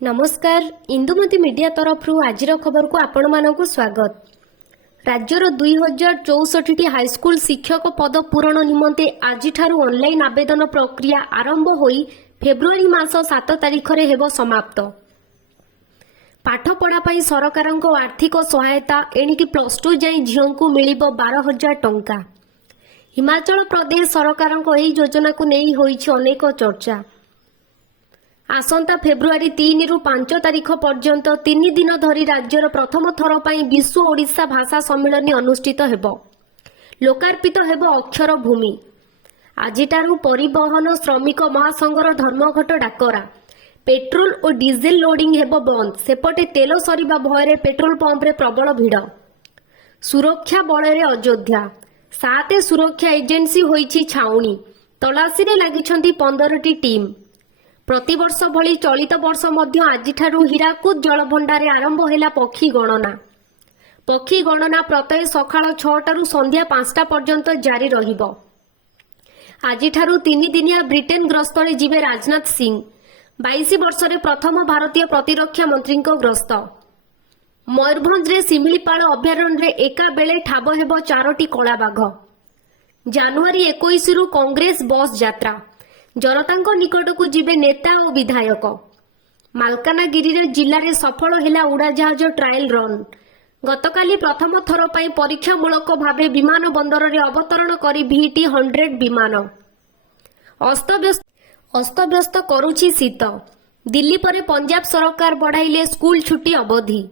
नमस्कार इंदुमती मीडिया तरफ आज खबर को आपण मानक स्वागत। राज्यर 2064 हाईस्कल शिक्षक पद पूरण निमंते आज ऑनलाइन आवेदन प्रक्रिया आरंभ होई फेब्रुआरी मास 7 तारिख रे हेबो समाप्त। पाठ पढ़ा पई सरकारक आर्थिक सहायता एणिकी +2 जाई झियों को मिलिबो 12,000 टंका। हिमाचल प्रदेश सरकारक एही योजना को नेई होईछि अनेक चर्चा। आसंता फेब्रुआरी 3 रु 5 तारिख पर्यंत 3 दिन धरी राज्यर प्रथम थर पर विश्व ओडिशा भाषा सम्मेलन अनुष्ठित हेब। लोकार्पित हेब अक्षर भूमि। आजिटारू परिवहन श्रमिक महासंघर धर्मघट डाकरा। पेट्रोल और डीजेल लोडिंग हेब बंद। सेपटे तेल सरीबा भୟରେ पेट्रोल पंप रे प्रबल भिड़। सुरक्षा बଳରେ अयोध्या। 7 सुरक्षा एजेंसी होईछि छाउणी। तलाशी रे लागिछंती 15टी टीम। प्रतिवर्ष भली चलित वर्ष मध्य आजिठारू हीराकुद जलभंडारे आरंभ हैला पक्षी गणना। पक्षी गणना प्रत्यय सकाळ 6टारू संध्या 5टा पर्यंत जारी रहिबो। आजिठारू 3 दिनिया ब्रिटेन ग्रस्तरे जिबे राजनाथ सिंह। 22 वर्षरे प्रथम भारतीय प्रतिरक्षा मंत्री ग्रस्त। मयूरभंज रे सिमिलीपाल अभयारण्य रे एका बेले ठाब हेबो 4टी कला बाघ। जनवरी 21 रु कांग्रेस बस यात्रा। जनता निकट को जीवे नेता और विधायक। मालकानगिरी जिले में सफल है उड़ाजहाज ट्रायल रन। गतकाली प्रथम थर पर परीक्षामूलक भाव विमान बंदर में अवतरण कर VT-100 विमान। अस्तव्यस्त करुछि शीत। दिल्ली पर पंजाब सरकार बढ़ाइले स्कूल छुट्टी अवधि।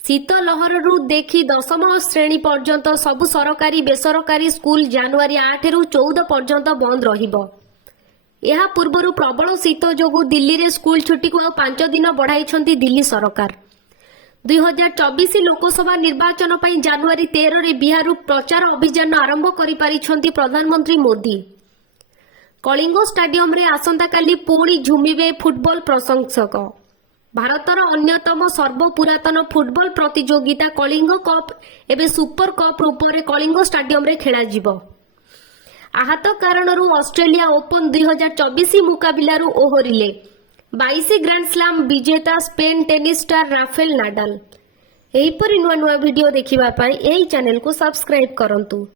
शीत लहर देखि 10म श्रेणी पर्यंत सबु सरकारी बेसरकारी स्कूल जनवरी 8 रु 14 पर्यंत बंद रहिबो। यह पूर्व प्रबल शीत जोगु दिल्ली रे स्कूल छुट्टी को 5 दिन बढ़ाई दिल्ली सरकार। 2024 लोकसभा निर्वाचन पर जनवरी 13 रे बिहार प्रचार अभियान आरंभ करि पारिछंती प्रधानमंत्री मोदी। कलिंग स्टेडियम रे आसंता काली पुणी झुमिबे फुटबॉल प्रशंसक। भारतर अन्यतम सर्वपुरातन फुटबॉल प्रतियोगिता कलिंग कप एबे सुपर कप रूप में कलिंग स्टेडियम रे खेला जिवो। आहत कारण ऑस्ट्रेलिया ओपन 2024 मुकाबिलारू ओहरिले 22 ग्रांड स्लैम विजेता Spain tennis star Rafael Nadal. एहीपरि नुआ नुआ वीडियो देखिबा पाई एही चैनल को सब्सक्राइब करंतु।